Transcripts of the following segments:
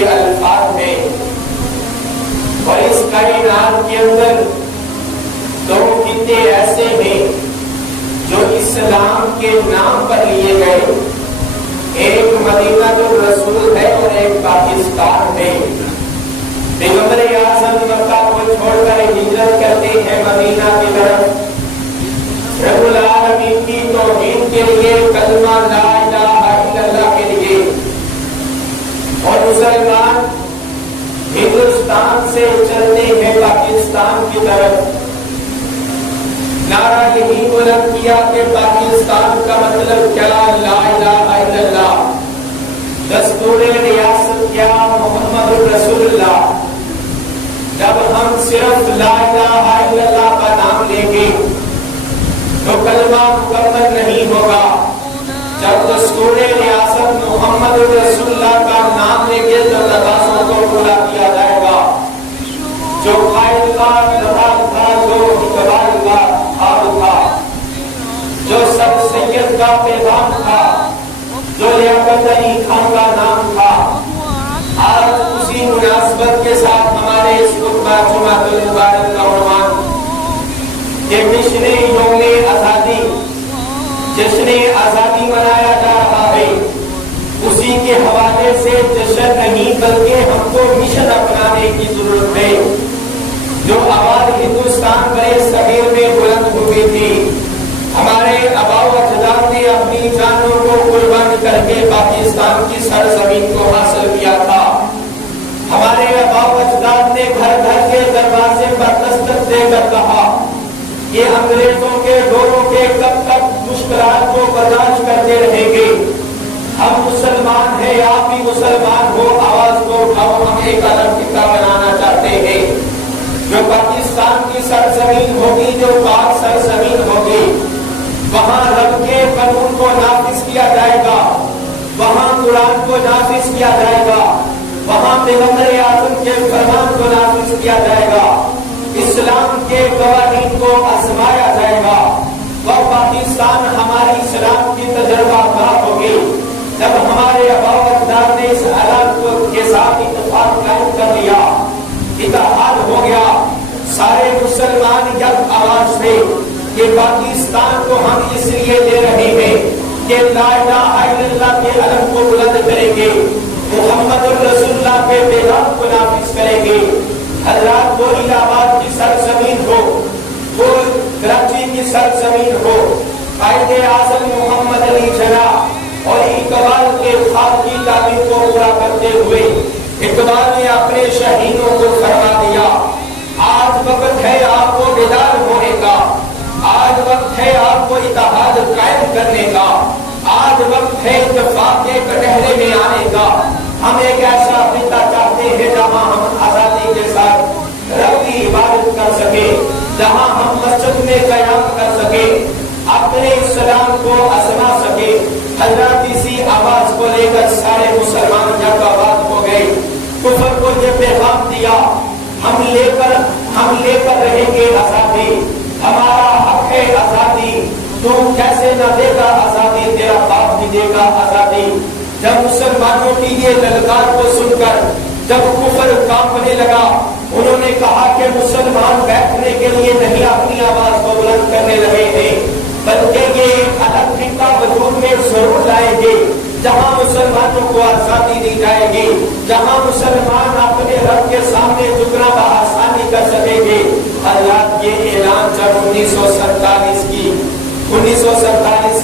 کے الفاظ ہیں، اور اس کائنات کے اندر دو خطے ایسے ہیں جو اسلام کے نام پر لیے گئے، ایک مدینہ الرسول ہے اور ایک پاکستان ہے۔ پیغمبر اعظم مکہ کو چھوڑ کر ہجرت کرتے ہیں مدینہ کی طرف، رب العالمین کی توحید کے لیے، کلمہ لا الہ الا اللہ کے لیے، اور مسلمان ہندوستان سے چلتے ہیں پاکستان کی طرف۔ نعرہ یہی بلند کیا کہ پاکستان کا مطلب کیا، لا الہ الا اللہ، دستور ریاست کیا، محمد رسول اللہ۔ جب ہم صرف لا الہ الا اللہ کا نام لیں گے تو کلمہ مکمل نہیں ہوگا۔ جب دستور ریاست محمد رسول اللہ کا نام لیں گے تو تقاضوں کو پورا کیا جائے گا۔ جو قائد کا نظام تھا، جو اقبال کا حال تھا، جو سب سید کا پیغام تھا، جو لیاقت علی خان کا نام تھا، آج اسی مناسبت کے ساتھ ہمارے اس خطبہ جمعۃ المبارک کا عنوان کہ جشن یوم آزادی، جشن آزادی منایا جا رہا ہے، اسی کے حوالے سے جشن نہیں بلکہ ہم کو مشن اپنانے کی ضرورت ہے۔ جو آواز ہندوستان برے صغیر میں بلند ہوئی تھی، ہمارے آباء و اجداد نے اپنی جانوں کو قربان کر کے پاکستان کی سرزمین کو حاصل کیا تھا۔ ہمارے آباء و اجداد نے گھر گھر کے دروازے پر دستک دے کر کہا کہ انگریزوں کے دوروں کے کب تک مشکلات کو برداشت کرتے رہیں گے، ہم مسلمان ہیں، آپ بھی مسلمان ہو، آواز کو اٹھاؤ، ہم ایک الگ خطہ بنانا چاہتے ہیں جو پاکستان کی سرزمین ہوگی، جو پاک سرزمین ہوگی، وہاں رب کے قانون کو نافذ کیا جائے گا، وہاں قرآن کو نافذ کیا جائے گا، وہاں پیغمبر اعظم کے فرمان کو نافذ کیا جائے گا، اسلام کے قوانین کو آزمایا جائے گا، وہ پاکستان ہماری اسلام کی تجربہ کار ہوگی۔ جب ہمارے آباء و اجداد نے اس اعلان کے ساتھ اتفاق قائم کر لیا، اتحاد ہو گیا، سارے مسلمان یک آواز تھے کہ پاکستان کو ہم اس لیے لے رہے ہیں کہ لا الہ الا اللہ کے علم کو بلند کریں گے، محمد الرسول اللہ کے پیغام کو نافذ کریں گے۔ حضرات، وہ الہ آباد کی سرزمین ہو، وہ کراچی کی سرزمین ہو، قائد اعظم محمد علی جناح اور اقبال کے خواب کی تعبیر کو پورا کرتے ہوئے اقبال نے اپنے شہیدوں کو فرما دیا، آج وقت ہے آپ کو بیدار ہونے کا، آج وقت ہے آپ کو اتحاد قائم کرنے کا، آج وقت ہے اتفاق کے کٹہرے میں آنے کا۔ ہم ایک ایسا خطہ چاہتے ہیں جہاں ہم آزادی کے ساتھ رب کی عبادت کر سکے، جہاں ہم مسجد میں قیام کر سکے، اپنے اسلام کو آزما سکے۔ حضرات، اسی آواز کو لے کر سارے مسلمان جب آباد ہو گئے، کفر کو یہ پیغام دیا، ہم لے کر رہیں گے آزادی، ہمارا حق ہے آزادی، تو کیسے نہ دے گا آزادی، تیرا باپ بھی دے گا آزادی۔ جب مسلمانوں کی یہ للکار کو سن کر جب کفر کانپنے لگا، انہوں نے کہا کہ مسلمان بیٹھنے کے لیے نہیں اپنی آواز کو بلند کرنے لگے ہیں، بلکہ یہ ایک الگ خطہ وجود میں ضرور لائیں گے جہاں مسلمانوں کو آزادی دی جائے گی، جہاں مسلمان اپنے رب کے سامنے جھکنا بآسانی کر سکیں گے۔ حضرات، یہ اعلان جب 1947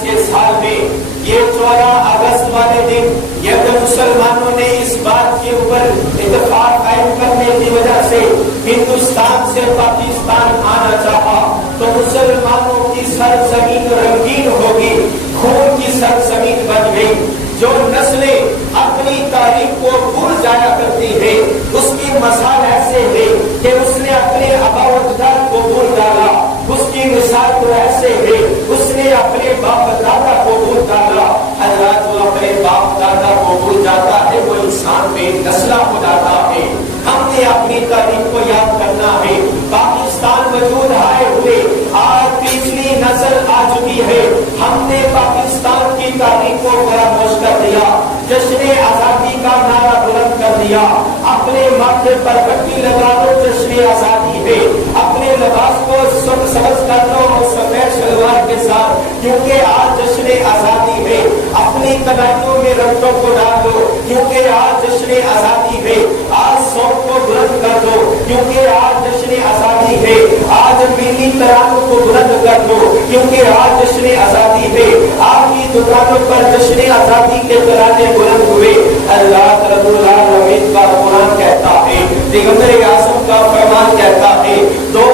کے سال میں یہ 14 اگست والے دن جب مسلمانوں نے اس بات کے اوپر اتفاق قائم کرنے کی وجہ سے ہندوستان سے پاکستان آنا چاہا، تو مسلمانوں کی سرزمین رنگین ہوگی، خون کی سرزمین بن گئی۔ جو نسلیں اپنی تاریخ کو بھول جایا کرتی ہے، اس کی مثال ایسے ہے کہ اس نے اپنے آباء و اجداد کو بھول ڈالا، اس کی مثال تو ایسے ہے اس نے اپنے باپ دادا کو بھول ڈالا۔ حضرات، وہ اپنے باپ دادا کو بھول جاتا ہے، وہ انسان بے نسلہ ہو جاتا ہے۔ ہم نے اپنی تاریخ کو یاد کرنا ہے۔ پاکستان وجود آئے ہوئے آج پچھلی نسل آ چکی ہے، ہم نے پاکستان کی تاریخ کو فراموش کر دیا، جشن آزادی کا نعرہ بلند کر دیا۔ دیا. اپنے ماتھے پر پٹی لگا لو جشن آزادی ہے. اپنے لباس کو سبز کر لو اور سفید شلوار کے ساتھ, کیونکہ آج جشن آزادی ہے. اپنی کلائیوں میں رنگوں کو ڈال دو کیونکہ آج جشن آزادی ہے. آج سونگ کو بلند کر دو کیونکہ آج جشن آزادی ہے. آج ملی ترانوں کو بلند کر دو کیونکہ آج جشن آزادی ہے. آپ کی دکانوں پر جشن آزادی کے ترانے بلند ہوئے. اللہ رب العالمین کا قرآن کہتا ہے, پیغمبر اعظم کا فرمان کہتا ہے, دو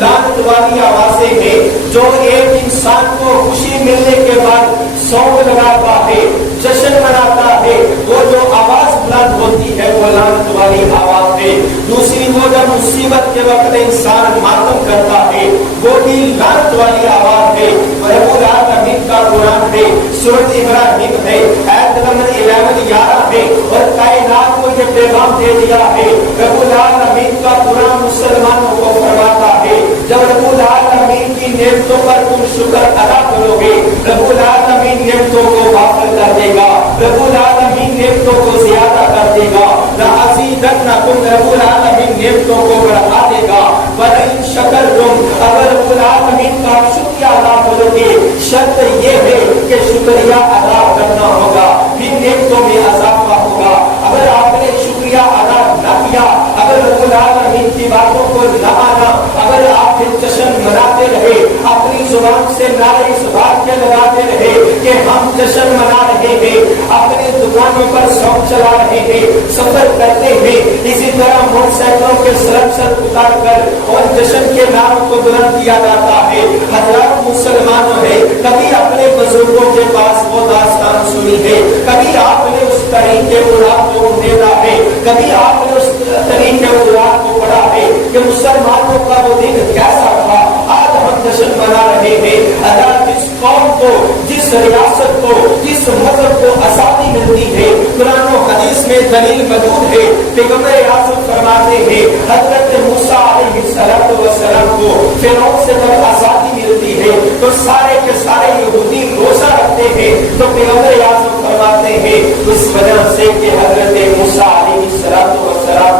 لعنت والی آوازیں ہیں جو ایک انسان کو خوشی ملنے کے بعد سونگ لگاتا ہے, جشن مناتا ہے. وہ جو آواز بلند ہوتی ہے وہ لعنت والی آواز ہے. دوسری وہ جب مصیبت کے وقت انسان ماتم کرتا ہے وہ بھی لعنت والی آواز ہے. رب العالمین کا قرآن ہے, سورۃ ابراہیم ہے, آیت نمبر 11 ہے, اور کائنات کو یہ پیغام دے دیا ہے. رب العالمین کا قرآن مسلمانوں کو فرماتا ہے جب رب العالمین کی نعمتوں پر تم شکر ادا کرو گے رب العالمین نعمتوں کو واپس کر دے گا. رب العالمین نعمتوں کو زیادہ کر دے گا. لَأَزِيدَنَّكُمْ رب العالمین نعمتوں کو بڑھا دے گا. وَلَئِن شَكَرْتُمْ اگر رب العالمین کا شکریہ ادا کرو گے, شرط یہ ہے کہ شکریہ ادا کرنا ہوگا, پھر نعمتوں میں اضافہ ہوگا. اگر آپ نے شکریہ ادا نہ کیا, اگر رب العالمین کی باتوں کو نہ مانا, اگر آپ جشن مناتے رہے, اپنی زبان سے نعرے اس بات کے لگاتے رہے کہ ہم جشن منا رہے ہیں, اپنی دکانوں پر سونگ چلا رہے ہیں, سفر کرتے ہیں, اسی طرح موٹر سائیکلوں کے سر اتار کر اور جشن کے نعروں کو بلند کیا جاتا ہے. ہزاروں مسلمانوں نے کبھی اپنے بزرگوں کے پاس وہ داستان سنی ہے, کبھی آپ نے اس طریقے مراد کو دیکھا ہے, کبھی آپ نے اس طریقے مراد کو پڑھا ہے کہ مسلمانوں کا وہ دن کیسا تھا. آج ہم جشن منا رہے ہیں. اگر جس قوم کو, جس ریاست کو, جس مذہب کو آزادی ملتی ہے, قرآن و حدیث میں دلیل موجود ہے. پیغمبر اعظم فرماتے ہیں حضرت موسیٰ علیہ السلام کو فرعون سے جب آزادی ملتی ہے تو سارے کے سارے یہودی روزہ رکھتے ہیں. تو پیغمبر اعظم فرماتے ہیں اس وجہ سے کہ حضرت موسیٰ علیہ السلام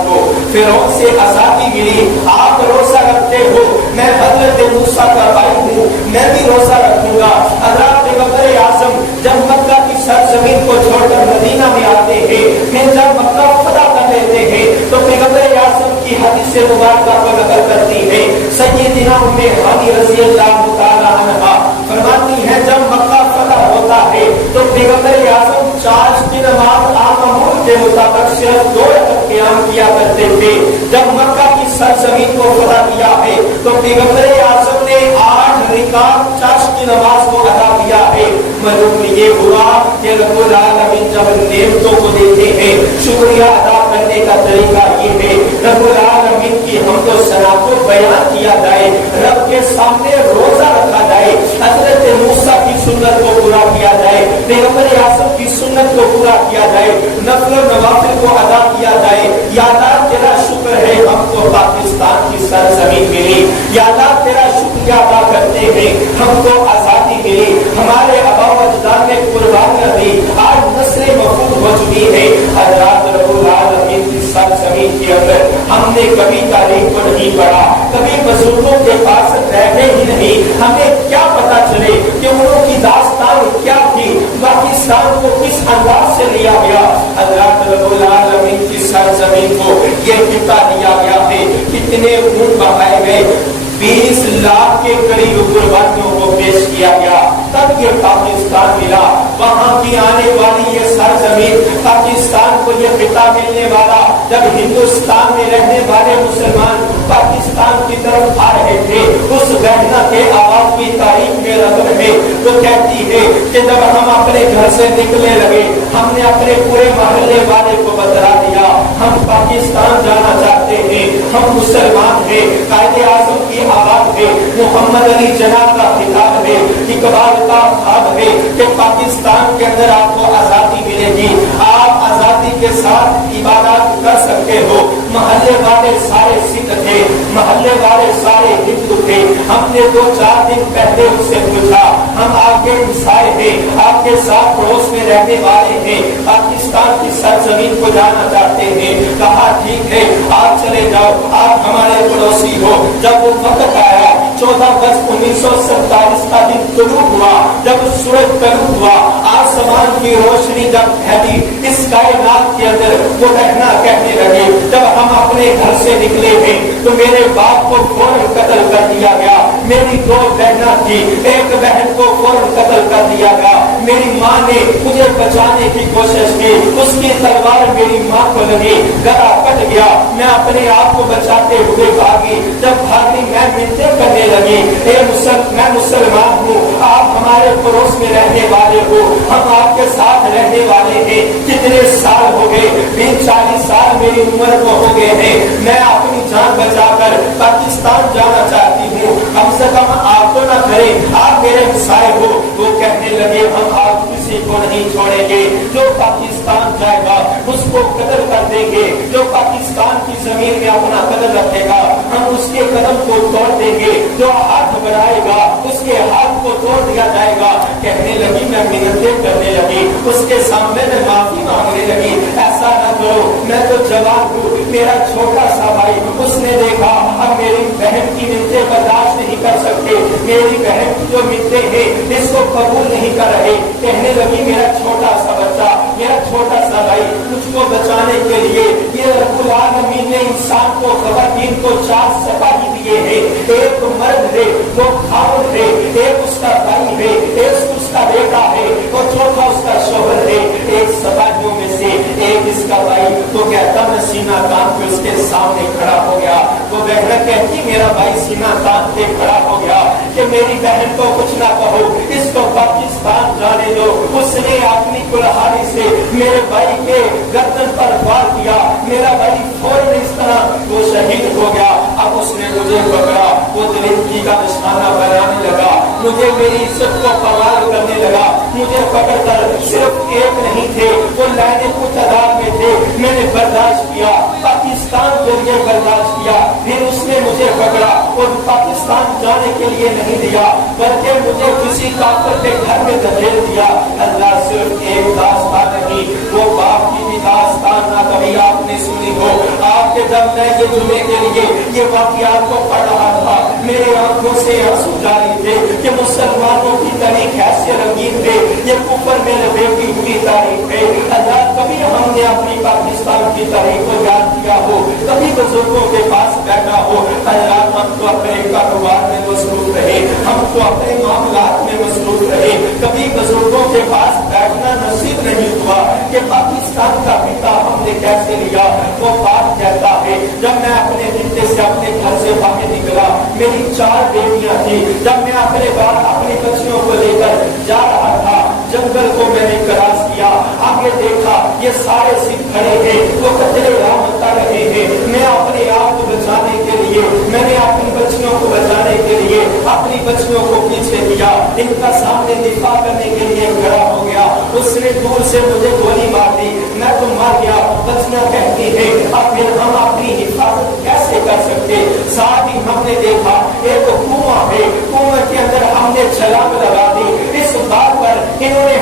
کو فرعون سے آزادی ملی, آپ روزہ رکھتے ہو, میں حضرت موسیٰ کا بھائی ہوں, میں بھی روزہ رکھوں گا. حضرت پیغمبر اعظم جب مکہ کی سرزمین کو چھوڑ کر مدینہ میں آتے ہیں, پھر جب مکہ فتح کر لیتے ہیں تو پیغمبر اعظم کی حدیث مبارکہ کو نقل کرتی ہے سیدنا ام ہانی رضی اللہ تعالی عنہا فرماتی ہے جب مکہ فتح ہوتا ہے تو پیغمبر اعظم 4 کی نماز معمول کے مطابق صرف 2 رکعت قیام کیا کرتے تھے. جب مکہ کی سرزمین کو فتح کیا ہے تو پیغمبر اعظم نے 8 رکعت 4 کی نماز کو ادا کیا ہے. معلوم یہ ہوا کہ رب العالمین جب نعمتوں کو دیتے ہیں شکریہ ادا کرنے کا طریقہ یہ ہے رب العالمین کی حمد و ثنا کو بیان کیا جائے, رب کے سامنے روزہ رکھا جائے, حضرت موسیٰ کی سنت کو پورا کیا جائے, پیغمبر اعظم کی سنت کو پورا کیا جائے, نفل و نوافل کو ادا کیا جائے. یا اللہ تیرا شکر ہے ہم کو پاکستان کی سرزمین ملی, یا اللہ تیرا شکریہ ادا کرتے ہیں ہم کو آزادی ملی, ہمارے آباء و اجداد نے قربانیاں دی, آج نسلیں محفوظ ہو چکی ہے. حضرات رب العالمین کی سرزمین کے اندر ہم نے کبھی تاریخ کو نہیں پڑھا, کبھی بزرگوں کے پاس رہے ہی نہیں, ہمیں کیا پتا چلے کہ انہوں کی داستان کیا تھی, پاکستان کو کس انداز سے لیا گیا. حضرات رب العالمین کی سرزمین کو یہ خطہ دیا گیا ہے, کتنے خون بہائے گئے, 20 لاکھ کے قریب قربانیوں کو پیش کیا گیا, تب یہ پاکستان ملا. وہاں کی آنے والی یہ سرزمین پاکستان کو یہ خطاب ملنے والا جب ہندوستان میں رہنے والے مسلمان پاکستان کی طرف آ رہے تھے. اس بہنا کے آواز کی تاریخ میں رقم ہے تو کہتی ہے کہ جب ہم اپنے گھر سے نکلنے لگے ہم نے اپنے پورے محلے والے کو بتلا دیا ہم پاکستان جانا چاہتے ہیں, ہم مسلمان ہیں. قائد اعظم کی آواز ہے, محمد علی جناح کا خطاب ہے, اقبال کا خواب ہے کہ پاکستان کے اندر آپ کو آزادی ملے گی, آپ آزادی کے ساتھ عبادات کر سکتے ہو. محلے والے سارے سکھ تھے, محلے والے سارے ہندو تھے. ہم نے 2-4 دن پہلے ان سے پوچھا हम आपके इंसाए हैं, आपके साथ पड़ोस में रहने वाले हैं, पाकिस्तान की सरजमीन को जाना चाहते हैं। कहा ठीक है, आप चले जाओ, आप हमारे पड़ोसी हो। जब वो वक्त आया 14 अगस्त 1947 का दिन तुलू हुआ, जब सूरज तलू हुआ, आसमान की रोशनी जब फैली इस कायनात के अंदर, वो रहना कहने लगे जब हम अपने घर से निकले हैं तो मेरे बाप को फौरन कत्ल कर दिया गया, मेरी 2 बहना थी, एक बहन को फौरन कत्ल कर दिया गया, मेरी माँ ने मुझे बचाने की कोशिश की, उसकी तलवार मेरी माँ को लगी, गला कट गया, मैं अपने आप को बचाते हुए भागी। जब भागी मैं मिन्नतें करने लगी, मैं मुसलमान हूँ, आप हमारे पड़ोस में रहने वाले हो, हम आपके साथ रहने वाले हैं। कितने साल हो गए, 20-40 साल मेरी उम्र को हो गए हैं, मैं अपनी जान बचाकर पाकिस्तान जाना चाहती हूँ, कम से कम आप तो ना करें, आप मेरे हिस्साए हो। वो कहने लगे हम आप किसी को नहीं छोड़ेंगे, जो पाकिस्तान जाएगा उसको कत्ल कर देंगे, जो पाकिस्तान की जमीन में अपना कदम रखेगा हम उसके कदम को तोड़ देंगे, जो हाथ बढ़ाएगा उसके हाथ को तोड़ दिया जाएगा। कहने लगी, मैं मिन्नतें करने लगी, उसके सामने मैं माफी मांगने लगी, ऐसा न करो, मैं तो जवान हूँ, मेरा छोटा सा भाई, उसने देखा अब मेरी बहन की मिन्नतें बर्दाश्त नहीं कर सकते, मेरी बहन की जो मिन्नतें हैं इसको कबूल नहीं कर रहे। कहने लगी मेरा छोटा सा बच्चा, मेरा छोटा सा भाई, तुझको बचाने के लिए ये रब्बुल आलमीन ने इंसान को, ख़वातीन को 4 सिपाही दिए हैं, एक मर्द है वो खाउन है, एक उसका भाई है, एक उसका बेटा है, और चौथा उसका शोहर है, एक सिपाहियों में से एक इसका भाई। तो कहता मैं सीना तान के उसके सामने खड़ा हो गया। वो बहन कहती मेरा भाई सीना तान के खड़ा हो गया कि मेरी बहन को कुछ ना कहो, इसको पाकिस्तान जाने दो। उसने अपनी कुल्हाड़ी से मेरे भाई के गर्दन पर वार किया, मेरा भाई फौरन इस तरह वो शहीद हो गया। अब उसने मुझे पकड़ा, वो दरिंदगी का निशाना बनाने लगा, मुझे मेरी इज्जत को पवार करने लगा, मुझे पकड़कर सिर्फ एक नहीं थे, वो लाने कुछ तादाद में थे, मैंने बर्दाश्त किया, पाकिस्तान के लिए बर्दाश्त किया। फिर उसने मुझे पकड़ा और पाकिस्तान जाने के लिए नहीं दिया, बल्कि मुझे किसी काफिर के घर में धकेल दिया। अल्लाह सिर्फ एक दास्तान नहीं, वो बाप की भी दास्तान ना कभी आपने सुनी हो। आपके जब मैं ये जुमे के लिए ये वाक़ियात को पढ़ रहा था, मेरे आंखों से आंसू जारी थे कि मुसलमानों की तारीख ऐसे रंगीन है, ये कुफर में लपेटी हुई तारीख है। अल्लाह कभी हमने अपनी पाकिस्तान की तारीख को याद किया हो, कभी बुजुर्गों के पास बैठा हो, अल्लाह हम तो अपने कारोबार में मसरूफ रहे, हम तो अपने मामलात में मसरूफ रहे, कभी बुजुर्गों के पास बैठना नसीब नहीं हुआ कि पाकिस्तान का पिता हमने कैसे लिया। वो बात कहता है जब मैं अपने रिश्ते से अपने घर से बाहर निकला, मेरी 4 बेटियां थी, जब मैं अपने बच्चियों को लेकर जा रहा था, जंगल को मैंने क्रॉस किया, आगे देखा ये सारे सिख खड़े हैं, वो कतले राम बता रहे हैं। मैं अपने आप को बचाने के लिए, मैंने अपनी बच्चियों को बचाने के लिए अपनी बच्चियों को पीछे किया, इनका सामने दिफा करने के लिए खड़ा हो गया। उसने दूर से मुझे गोली मार दी, मैं तो मर गया। बच्चियां कहती है अब फिर हम अपनी हिफाजत कैसे कर सकते। साथ ही हमने देखा एक कुआं है, कुआं के अंदर हमने छलांग लगा दी। इस बात पर इन्होंने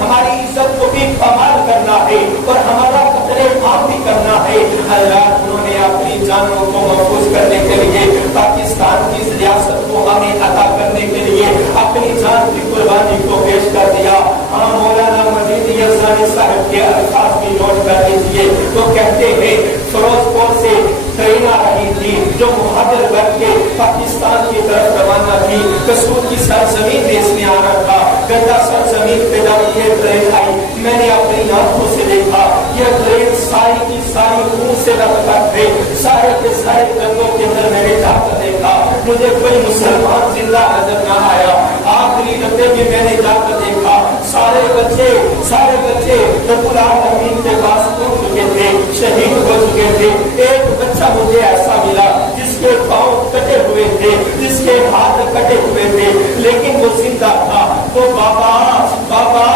हमारी इज्जत को भी कमाल करना है और हमारा कतरे आम भी करना है। अल्लाह उन्होंने अपनी जानों को महफूज करने के लिए, पाकिस्तान की रियासत को हमें अदा करने के लिए अपनी जान की कुर्बानी को पेश कर दिया। हाँ, मौलाना मजीद यज़दानी साहब के अल्फाज भी नोट कर लीजिए। तो कहते हैं फिरोजपुर से ट्रेन आ रही थी जो मुहाजिर बन के पाकिस्तान की तरफ रवाना थी। कसूर की सरजमीन में इसने आना था। गंदा सरजमीन पे जब ये ट्रेन आई, मैंने अपनी आंखों से देखा ये ट्रेन सारी की सारी खून से लथपथ थे, सारे के सारे जंगलों के अंदर मैंने जाकर देखा, मुझे कोई मुसलमान जिंदा नजर न आया। आखिरी डब्बे में मैंने जाकर देखा सारे बच्चे रब्बुल आलमीन के पास पहुंच चुके थे, शहीद हो चुके थे। एक बच्चा मुझे ऐसा मिला जिसके पांव कटे हुए थे, जिसके हाथ कटे हुए थे, लेकिन वो जिंदा था। वो बाबा बाबा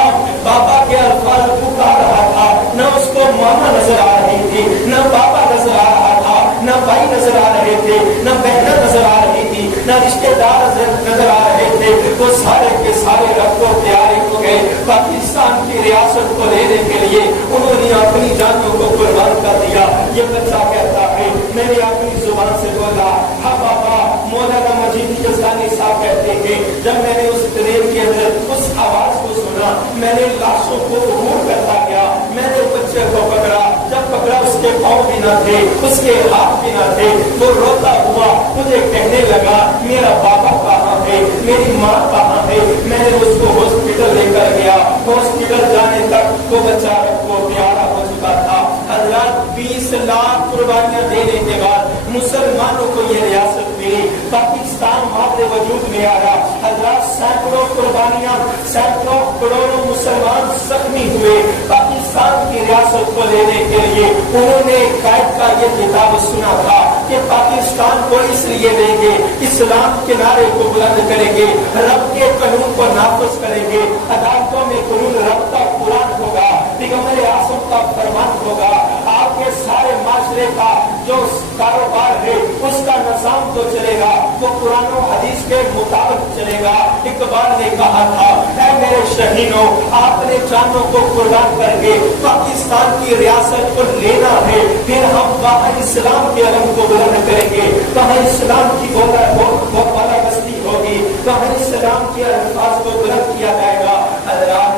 बाबा के अल्फाज पुकार रहा था। न उसको मामा नजर आ रही थी, न बाबा नजर आ रहा था, न भाई नजर आ रहे थे, न बहना नजर आ रही थी, न रिश्तेदार नजर आ रहे थे। वो सारे के सारे रखो प्यारे हो गए। पाकिस्तान की रियासत को लेने के लिए उन्होंने अपनी जानों को कुर्बान कर दिया। ये बच्चा कहता है, मैंने अपनी जुबान से बोला, हाँ बाबा, मौलाना मजीद जसानी साहब कहते हैं, जब मैंने उस ट्रेन के अंदर उस आवाज को सुना, मैंने लाशों को उबूर करता गया, मैंने बच्चे को पकड़ा, जब पकड़ा उसके पाँव भी न थे, उसके हाथ भी न थे, वो रोता हुआ मुझे कहने लगा, मेरा बाबा कहाँ है, मेरी माँ कहाँ है। मैंने उसको हॉस्पिटल लेकर गया। हॉस्पिटल जाने तक वो बच्चा को प्यारा हो चुका था। हज़रात 20 लाख कुर्बानियां देने के बाद मुसलमानों को ये रियासत मिली। पाकिस्तान मादे वजूद में आया। हज़रात सैकड़ों कुर्बानियां, सैकड़ों करोड़ों मुसलमान जख्मी हुए। पाकिस्तान की रियासत को लेने के लिए उन्होंने कायद का ये किताब सुना था कि पाकिस्तान को इसलिए लेंगे, इस्लाम के नारे को बुलंद करेंगे, रब के कानून को नाफिज करेंगे, अदालतों में कानून रब का कुरान होगा, पैगंबर आज़म का फरमान होगा, आपके सारे माशरे का जो कारोबार है उसका निज़ाम जो चलेगा वो कुरान और हदीस के मुताबिक चलेगा। इकबाल ने कहा था, ऐ मेरे शहीदों, आपने जानों को कुर्बान करके पाकिस्तान की रियासत को लेना है, फिर हम वहाँ इस्लाम के अलम को बुलंद करेंगे, वहाँ इस्लाम की बहुत वाला बस्ती होगी, वहाँ इस्लाम के अल्फाज को बुलंद किया जाएगा।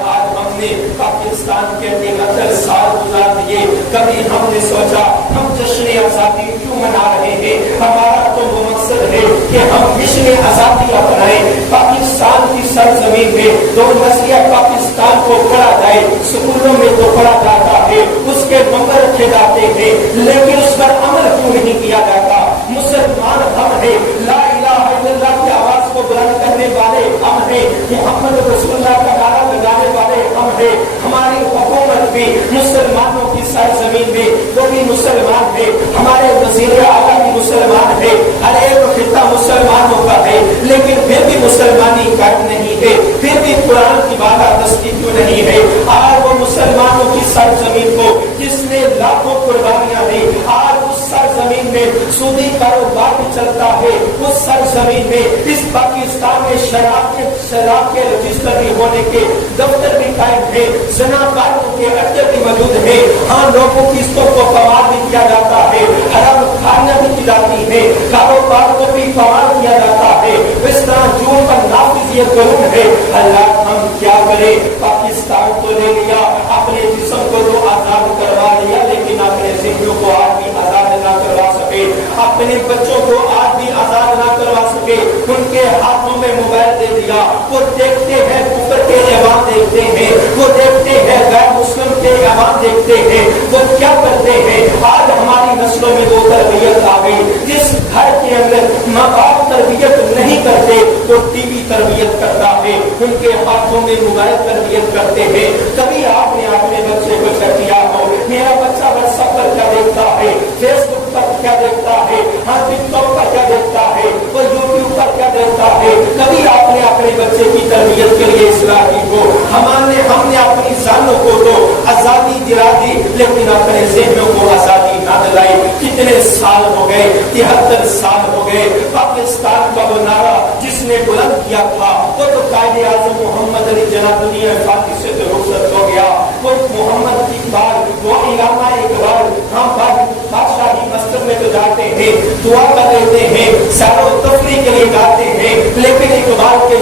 आज हमने पाकिस्तान के 73 साल गुजार दिए, कभी हमने सोचा हम जश्न आजादी क्यों मना रहे हैं? हमारा तो वो मकसद है कि हम मिशन आजादी अपनाएं। पाकिस्तान की सरजमीन में दो मसीहा पाकिस्तान को पढ़ा जाए, स्कूलों में तो पढ़ा जाता है, उसके नंबर रखे जाते हैं, लेकिन उस पर अमल क्यों नहीं किया जाता? मुसलमान हम हैं, ला इलाहा इल्लल्लाह की आवाज को बुलंद करने वाले हम हैं, मोहम्मद रसूलुल्लाह का नारा लगाने वाले हम हैं। हमारी हुकूमत भी मुसलमानों की सरजमीन में, वो भी मुसलमान है, हमारे वज़ीर आला भी मुसलमान है, हर एक खिता मुसलमानों का है, लेकिन फिर भी मुसलमानी कायम नहीं है, फिर भी कुरान की बालादस्ती क्यों नहीं है? आज वो मुसलमानों की सरजमीन को जिसने लाखों कुर्बानियां दी, आज उस सरजमीन में सूदी कारोबार भी चलता है, उस सरजमीन में इस पाकिस्तान में शराब के रजिस्टर भी होने के दफ्तर भी कायम है, जनाकारों के अड्डे भी मौजूद है, हाँ लोगों की किस्तों को कमाल भी किया जाता है, हराम खाना भी की जाती है, कारोबार को भी कमाल किया जाता है, इस तरह जून पर नाफिज ये कानून है। अल्लाह हम क्या करें? पाकिस्तान तो ले लिया, अपने जिस्म को तो आजाद करवा लिया, लेकिन अपने जिंदगियों को आज भी आजाद ना करवा सके, अपने बच्चों को आज भी आजाद ना करवा सके, उनके हाथों में मोबाइल दे दिया, वो देखते हैं कुफर के ऐवान देखते हैं, वो देखते हैं गैर मुस्लिम के ऐवान देखते हैं, वो क्या करते हैं? आज हमारी नस्लों में वो तरबियत आ गई, जिस घर के अंदर माँ बाप तरबियत नहीं करते वो टीवी तरबियत करता है, उनके हाथों में मोबाइल तरबियत करते हैं। कभी आपने अपने बच्चे को चेक किया हो, मेरा बच्चा व्हाट्सएप पर क्या देखता है, फेसबुक पर क्या देखता है, हाँ टिकटॉक पर क्या देखता है, वो यूट्यूब पर क्या देखता है? कभी आपने अपने बच्चे की तरबियत के लिए इस्लाह की हो? हमने अपनी जानों को तो आजादी दिला दी, लेकिन अपने ज़हनों को आजादी ना दिलाई। कितने साल हो गए, 73 साल हो गए। पाकिस्तान का वो नारा जिसने बुलंद किया था वो तो कायदे आज़म मोहम्मद अली जना दुनिया फाती से तो रुखसत हो गया। वो मोहम्मद इकबाल, वो इलामा इकबाल, हम बादशाही मस्जिद में तो जाते हैं, दुआ कर लेते हैं, सैरो तफरीह के लिए जाते हैं, लेकिन इकबाल के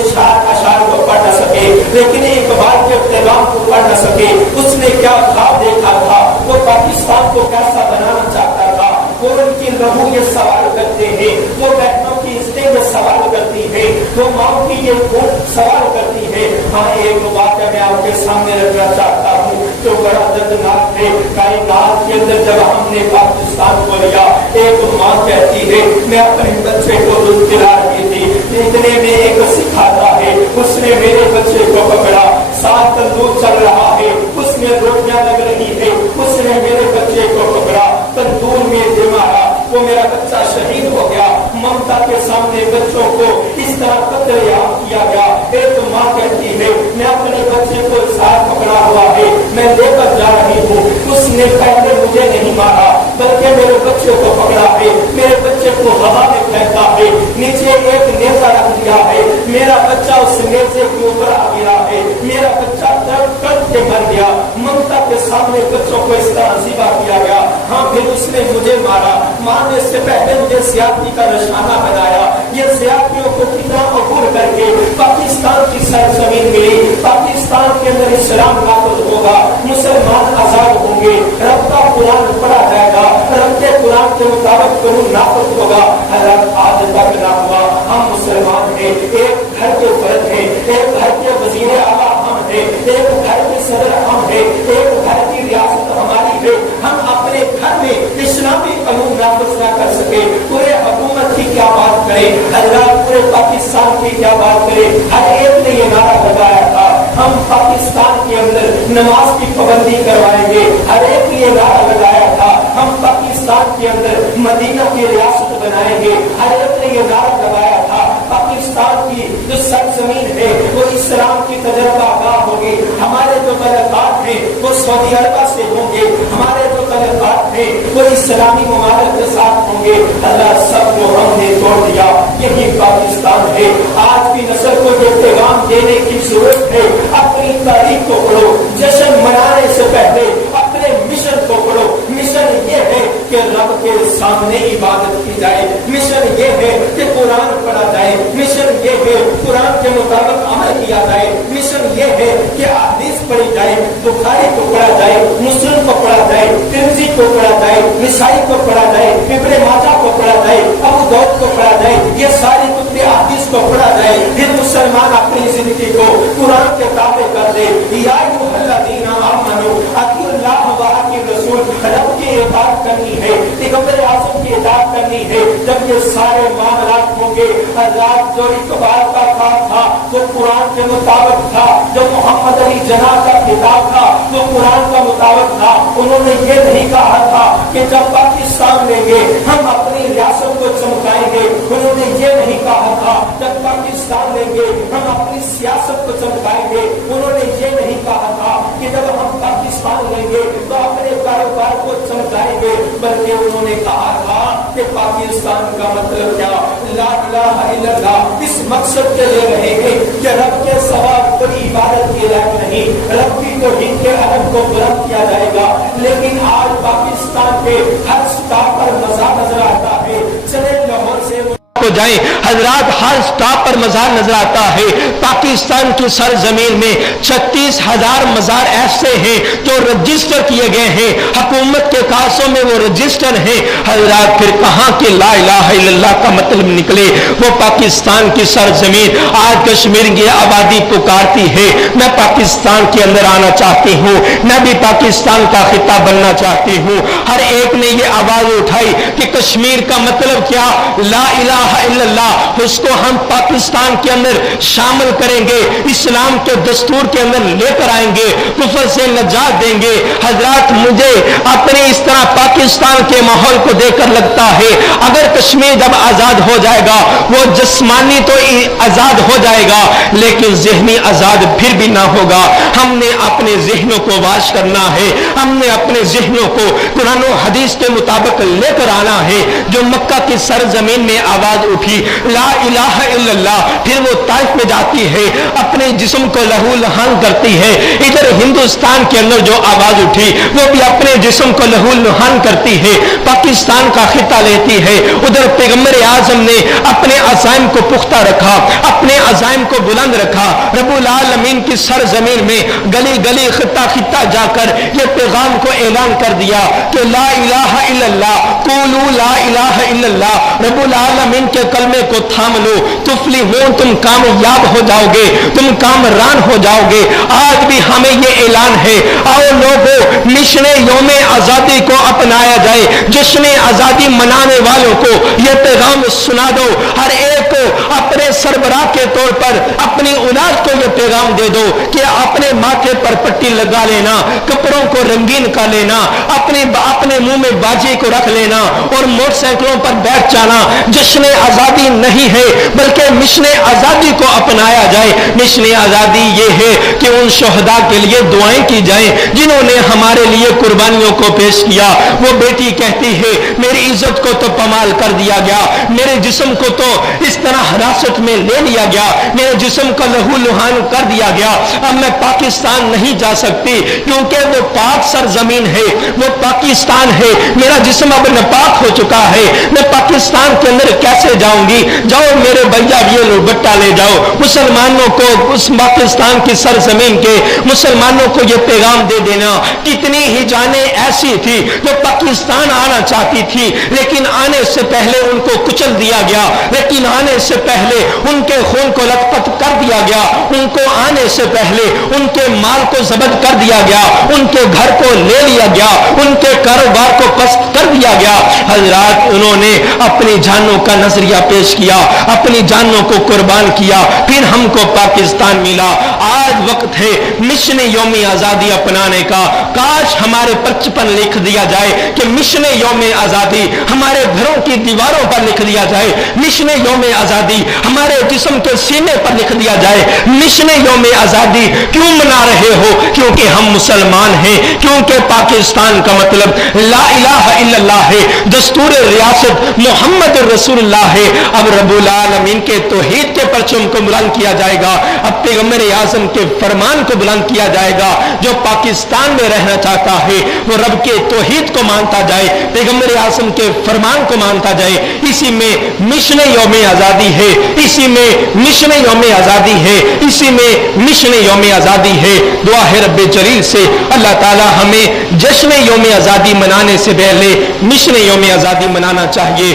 अशार को पढ़ न सके, लेकिन इकबाल के पैगाम को पढ़ न सके। उसने क्या ख्वाब देखा था, वो पाकिस्तान को कैसा बनाना चाहता था, वो उनकी लहू ये सवाल करते हैं, वो बहनों की इज्जतें ये सवाल करती है, वो माँ की ये खून सवाल करती है। हाँ, एक बात मैं आपके सामने रखना चाहता हूँ जो बड़ा दर्दनाक है। कायनात के अंदर जब हमने पाकिस्तान को लिया, एक माँ कहती है मैं अपने बच्चे को दूध पिला रही थी, इतने में एक सिखाता है, उसने मेरे बच्चे को पकड़ा, साथ तंदूर चल रहा है, उसमें रोटियां लग रही है, उसने मेरे बच्चे को पकड़ा, तंदूर में दे मारा, वो मेरा बच्चा शहीद हो गया। ममता के सामने बच्चों को इस तरह कत्लेआम किया गया। एक माँ कहती है मैं अपने बच्चे को साथ पकड़ा हुआ है, मैं लेकर जा रही हूँ, उसने पहले मुझे नहीं मारा बल्कि मेरे बच्चे को पकड़ा है, मेरे बच्चे को हवा में फेंका है, नीचे एक नेजा रख दिया है, मेरा बच्चा बच्चा उस नेज़े के ऊपर आ गया है, मेरा बच्चा तड़प के मर गया, ममता के सामने बच्चों को इस तरह ज़िबा किया गया। हाँ, फिर उसने मुझे मारा, मारने से पहले मुझे ज़्यादती का निशाना बनाया। ये ज़्यादतियों को कितना अबूर करके पाकिस्तान की सरजमीन मिली, पाकिस्तान के अंदर इस्लाम नाफिज होगा, मुसलमान आजाद होंगे, रब का कुरान पढ़ा जाएगा, रब के कुरान के मुताबिक कानून नाफिज होगा। हालांकि आज तक ना हुआ। हम मुसलमान हैं, एक घर के फर्द हैं, एक घर के वजीर आला हम हैं, एक घर के सदर हम हैं, एक घर की रियासत हमारी है। हम अपने घर में इस्लामी कानून नाफिज ना कर सके, पूरे हुकूमत की क्या बात करें, हजरात पूरे पाकिस्तान की क्या बात करें। हर एक ने ये नारा लगाया था, हम पाकिस्तान के अंदर नमाज की पाबंदी करवाएंगे। हर एक ने ये नारा लगाया था, हम पाकिस्तान के अंदर मदीना की रियासत बनाएंगे। हर एक ने ये नारा लगाया था, पाकिस्तान की जो सरजमीन है वो इस्लाम की तजर्बागाह होगी। हमारे जो तलक़ात हैं वो सऊदी अरब से होंगे, हमारे जो तलक़ात हैं वो इस्लामी ममालिक के साथ होंगे। अल्लाह सब को हमने तोड़ दिया। यही पाकिस्तान है। आज भी नस्ल को ये पैगाम देने की जरूरत है, अपनी तारीख को पढ़ो, जश्न मनाने से पहले अपने मिशन को पढ़ो। मिशन ये है कि रब के सामने इबादत की जाए, मिशन ये है कि कुरान पढ़ा जाए, मिशन ये है कुरान के मुताबिक अमल किया जाए, मिशन ये है कि हदीस पढ़ी जाए, बुखारी को पढ़ा जाए, मुस्लिम को पढ़ा जाए, तिरमिज़ी को पढ़ा जाए, निसाई को पढ़ा जाए, इब्ने माजा को पढ़ा जाए, अबू दाऊद को पढ़ा जाए, ये सारी कुतुब हदीस को पढ़ा जाए। फिर मुसलमान अपनी जिंदगी को कुरान के ताबे कर दे। या अय्युहल्लज़ीना आमनू अतिउल्लाह व अतिउर रसूल, रब की इताअत करनी है, पैगंबर आज़म की इताअत करनी है। जब ये सारे मामलात होंगे, अल्लाह जो इकबाल का काम था वो कुरान के मुताबिक था, जो मोहम्मद अली जनाह का किताब था वो कुरान का मुताबिक था। उन्होंने ये नहीं कहा था कि जब पाकिस्तान लेंगे हम अपनी रियासत को चमकाएंगे। उन्होंने ये नहीं कहा था जब पाकिस्तान लेंगे हम अपनी सियासत को चमकाएंगे। उन्होंने ये नहीं कहा था कि जब हम पाकिस्तान लेंगे तो अपने कारोबार को चमकाएंगे, बल्कि उन्होंने कहा था कि पाकिस्तान का मतलब क्या, ला इलाहा इल्लल्लाह। इस मकसद के ले रहे हैं कि रब के सिवा कोई इबादत के लायक नहीं, रब की तौहीद के अदब को बुलंद किया जाएगा। लेकिन आज पाकिस्तान के हर स्टाफ पर मज़ार नजर आता है। चले लाहौर से को जाएं, हजरात हर स्टॉप पर मज़ार नजर आता है। पाकिस्तान की सरजमीन में 36,000 मज़ार ऐसे हैं जो रजिस्टर किए गए हैं, हुकूमत के कागजों में वो रजिस्टर हैं। हजरात फिर कहाँ के ला इलाहा इल्लल्लाह का मतलब निकले। वो पाकिस्तान की सरजमीन आज कश्मीर की आबादी पुकारती है, मैं पाकिस्तान के अंदर आना चाहती हूँ, मैं भी पाकिस्तान का खिता बनना चाहती हूँ। हर एक ने ये आवाज उठाई कि कश्मीर का मतलब क्या, ला इलाहा इल्लल्लाह, उसको हम पाकिस्तान के अंदर शामिल करेंगे, इस्लाम के दस्तूर के अंदर लेकर आएंगे, कुफर से नजात देंगे। हजरात मुझे अपने इस तरह पाकिस्तान के माहौल को देखकर लगता है अगर कश्मीर जब आजाद हो जाएगा वो जिस्मानी तो आजाद हो जाएगा लेकिन ज़हनी आजाद फिर भी ना होगा। हमने अपने ज़हनों को वाश करना है, हमने अपने ज़हनों को कुरान और हदीस के मुताबिक लेकर आना है। जो मक्का की सरजमीन में आवाज उठी ला इलाहा इल्लल्लाह, फिर वो ताइफ में जाती है, अपने जिस्म को लहू लहान करती है। इधर हिंदुस्तान के अंदर जो आवाज उठी वो भी अपने जिस्म को लहू लहान करती है, पाकिस्तान का खिता लेती है। उधर पैगंबर आज़म ने अपने अज़ाइम को पुख्ता रखा, अपने अज़ाइम को बुलंद रखा। रब्बुल आलमीन की सरजमीन में गली गली खिता खिता जाकर ये पैगाम को ऐलान कर दिया कि ला इलाहा इल्लल्लाह, क़ूलू ला इलाहा इल्लल्लाह। रब्बुल आलमीन के कलमे को थाम लो, तुफ्लिहून, तुम कामयाब हो जाओगे, तुम कामरान हो जाओगे। आज भी हमें ये ऐलान है, आओ लोगों मिशन यौमे आज़ादी को अपनाया जाए, जश्न आज़ादी मनाने वालों को ये पैगाम सुना दो। हर एक को अपने सरबराह के तौर पर अपनी औलाद को ये पैगाम दे दो कि अपने माथे पर पट्टी लगा लेना, कपड़ों को रंगीन कर लेना, अपने मुंह में बाजी को रख लेना और मोटरसाइकिलों पर बैठ जाना। जश्न आज़ादी नहीं है बल्कि मिशन आज़ादी को अपनाया जाए। मिशन आज़ादी ये है कि उन शहदा के लिए दुआएं की जाएं जिन्होंने हमारे लिए कुर्बानियों को पेश किया। वो बेटी कहती है मेरी इज्जत को तो पमाल कर दिया गया, मेरे जिस्म को तो इस जिस तरह हिरासत में ले लिया गया, मेरे जिस्म का लहू लुहान कर दिया गया। अब मैं पाकिस्तान नहीं जा सकती क्योंकि वो पाक सरजमीन है, वो पाकिस्तान है। मेरा जिस्म अब नापाक हो चुका है, मैं पाकिस्तान के अंदर कैसे जाऊंगी? जाओ मेरे भैया, ये लो बट्टा ले जाओ, मुसलमानों को उस पाकिस्तान की सरजमीन के मुसलमानों को ये पैगाम दे देना। कितनी ही जाने ऐसी थी जो पाकिस्तान आना चाहती थी, लेकिन आने से पहले उनको कुचल दिया गया, लेकिन आने से पहले उनके खून को लथपथ कर दिया गया, उनको आने से पहले उनके माल को जब्त कर दिया गया, उनके घर को ले लिया गया, उनके कारोबार को पस्त कर दिया गया। हजरात, उन्होंने अपनी जानों का नजरिया पेश किया, अपनी जानों को कुर्बान किया, फिर हमको पाकिस्तान मिला। आज वक्त है मिशन यौम आजादी अपनाने का। काश हमारे पर्च पर लिख दिया जाए कि मिशन यौम आजादी हमारे घरों की दीवारों पर लिख दिया जाए, मिशन यौम आजादी हमारे जिस्म के सीने पर लिख दिया जाए। मिशन यौम आजादी क्यों मना रहे हो? क्योंकि हम मुसलमान हैं, क्योंकि पाकिस्तान का मतलब ला इलाहा इल्लल्लाह है, दस्तूर रियासत मोहम्मद रसूलुल्लाह है। अब रब्बुल आलमीन के तौहीद के परचम को बुलंद किया जाएगा, अब पैगंबर आज़म के फरमान को बुलंद किया जाएगा। जो पाकिस्तान में रहना चाहता है वो रब के तौहीद को मानता जाए, पैगंबर आज़म के फरमान को मानता जाए। इसी में मिशन यौम आजादी है, इसी में मिशन यौम आजादी है, इसी में मिशन यौम आजादी है। दुआ है रब्बे जलील से अल्लाह ताला हमें जश्न यौम आजादी मनाने से पहले मिशन यौम आजादी मनाना चाहिए।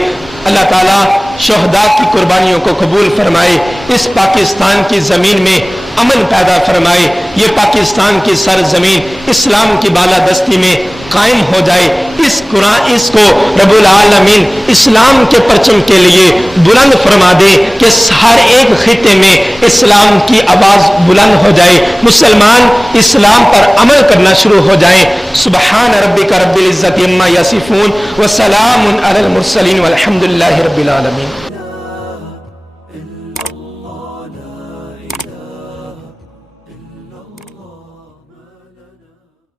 अल्लाह ताला शोहदा की कुर्बानियों को कबूल फरमाए, इस पाकिस्तान की जमीन में अमन पैदा फरमाए, ये पाकिस्तान की सरजमीन इस्लाम की बालादस्ती में कायम हो जाए। इस कुरान इसको रब्बुल आलमीन इस्लाम के परचम के लिए बुलंद फरमा दे कि हर एक खिते में इस्लाम की आवाज बुलंद हो जाए, मुसलमान इस्लाम पर अमल करना शुरू हो जाए। सुबहान रब्बिका रब्बिल इज्जति अम्मा यसिफून व सलामुन अलल मुरसलीन वल्हम्दुलिल्लाहि रब्बिल आलमीन।